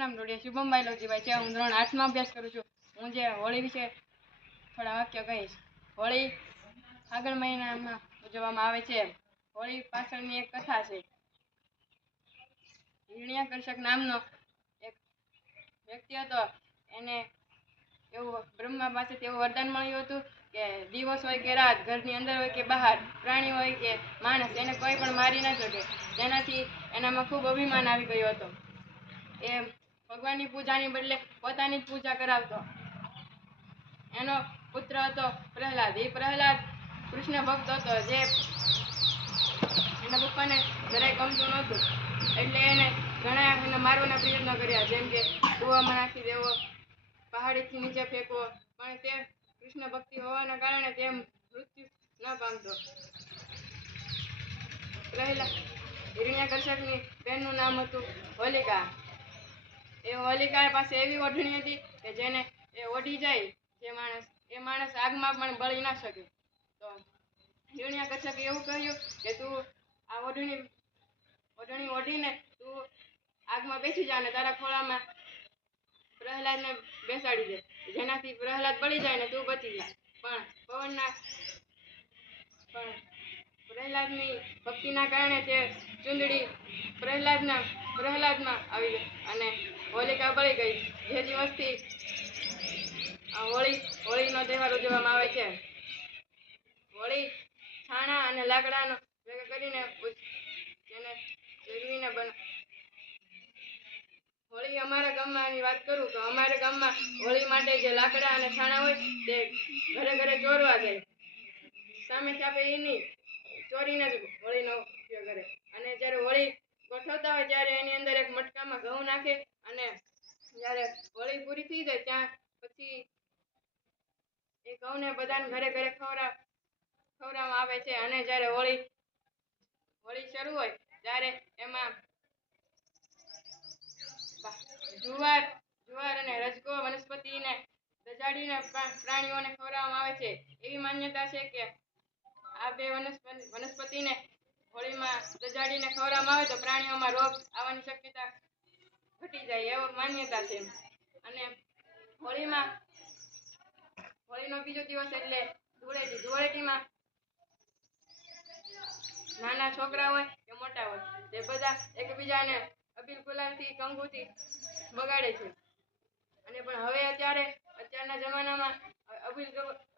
નામ ડોડિયા શુભમભાઈ લોજીભાઈ છે. હું ધોરણ આઠમાં અભ્યાસ કરું છું. હું જે હોળી વિશે થોડા વાક્ય કહીશ. હોળી આગળ મહિનામાં ઉજવવામાં આવે છે. હોળી પાછળની એક કથા છે. હિરણ્યાકર્ષક નામનો એક વ્યક્તિ હતો. એને એવું બ્રહ્મા પાસેથી એવું વરદાન મળ્યું હતું કે દિવસ હોય કે રાત, ઘરની અંદર હોય કે બહાર, પ્રાણી હોય કે માણસ, એને કોઈ પણ મારી ન શકે. તેનાથી એનામાં ખૂબ અભિમાન આવી ગયો હતો. એ ભગવાનની પૂજાની બદલે પોતાની પૂજા કરાવતો. એનો પુત્ર હતો પ્રહલાદ. એ પ્રહલાદ કૃષ્ણ ભક્ત હતો જે એના પપ્પાને જરાય ગમતું નહોતું. એટલે એને ઘણા એને મારવાના પ્રયત્નો કર્યા. જેમ કે કૂવામાં નાખી દેવો, પહાડીથી નીચે ફેંકવો. પણ તે કૃષ્ણ ભક્તિ હોવાના કારણે તે મૃત્યુ ન પામતો. પ્રહલાદ હિરણ્યાકર્ષકની બહેનનું નામ હતું હોલિકા. એ હોલિકા પાસે એવી ઓઢણી હતી કે જેને એ ઓઢી જાય જે માણસ, એ માણસ આગમાં પણ બળી ના શકે. તો હિરણ્યાકર્ષકે એવું કહ્યું કે તું આ ઓઢણી ઓઢણી ઓઢીને તું આગમાં બેસી જા ને તારા ખોળામાં પ્રહલાદને બેસાડી દે. જેનાથી પ્રહલાદ બળી જાય ને તું બચી જા. પણ પવનના, પણ પ્રહલાદની ભક્તિના કારણે તે ચુંદડી પ્રહલાદના, પ્રહલાદમાં આવી ગઈ અને હોલિકા બળી ગઈ? જે દિવસથી હોળી, હોળીનો તહેવાર ઉજવવામાં આવે છે. હોળી છાણા અને લાકડાનો ભેગા કરીને તેને ફેરવીને બન, હોળી અમારા ગામમાંની વાત કરું તો અમારા ગામમાં હોળી માટે જે લાકડા અને છાણા હોય તે ઘરે ઘરે ચોરવા જાય સામે આપે એની ચોરીને જ હોળીનો ઉપયોગ કરે. અને જ્યારે હોળી ગોઠવતા હોય ત્યારે એની અંદર એક મટકામાં ઘઉં નાખે અને જ્યારે હોળી પૂરી થઈ જાય ત્યાં પછી એ ઘઉંને બધાને ઘરે ઘરે ખવડા ખવડાવવામાં આવે છે. અને જ્યારે હોળી હોળી શરૂ હોય ત્યારે એમાં જુવાર જુવાર અને રજકો, વનસ્પતિને દજાડીને પ્રા- પ્રાણીઓને ખવડાવવામાં આવે છે. એવી માન્યતા છે કે આ બે વનસ્પતિ વનસ્પતિને હોળીમાં દજાડીને ખવડાવવામાં આવે તો પ્રાણીઓમાં રોગ આવવાની શક્યતા ઘટી જાય એવો માન્યતા છે. અને હોળીમાં, હોળીનો બીજો દિવસ એટલે ધૂળેટી. ધૂળેટીમાં નાના છોકરા હોય કે મોટા હોય, તે બધા એકબીજાને અબીલ ગુલાલથી કંગુથી બગાડે છે. અને પણ હવે અત્યારે, અત્યારના જમાનામાં અબીલ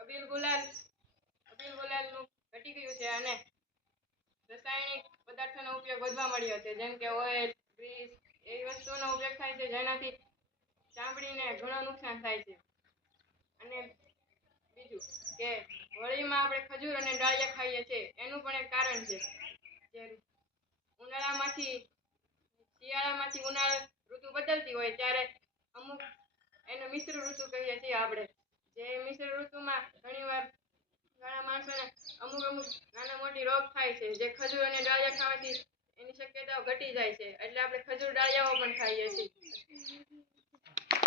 અબીલ ગુલાલ, અબીલ ગુલાલનું ઘટી ગયું છે અને રાસાયણિક પદાર્થોનો ઉપયોગ વધવા મળ્યો છે. જેમ કે ઓઇલ, ગ્રીસ, એવી વસ્તુનો ઉપયોગ થાય છે જેનાથી ચામડીને ઘણું નુકસાન થાય છે. અને બીજું કે હોળીમાં આપણે ખજૂર અને ડાળિયા ખાઈએ છીએ એનું પણ એક કારણ છે ઉનાળામાંથી, શિયાળામાંથી ઉનાળા ઋતુ બદલતી હોય ત્યારે અમુક એને મિશ્ર ઋતુ કહીએ છીએ આપણે. જે મિશ્ર ઋતુમાં ઘણીવાર ઘણા માણસોને અમુક અમુક નાના મોટી રોગ થાય છે. જે ખજૂર અને ડાળિયા ખાવાથી એની શક્યતાઓ ઘટી જાય છે. એટલે આપણે ખજૂર ડાળિયાઓ પણ ખાઈએ છીએ.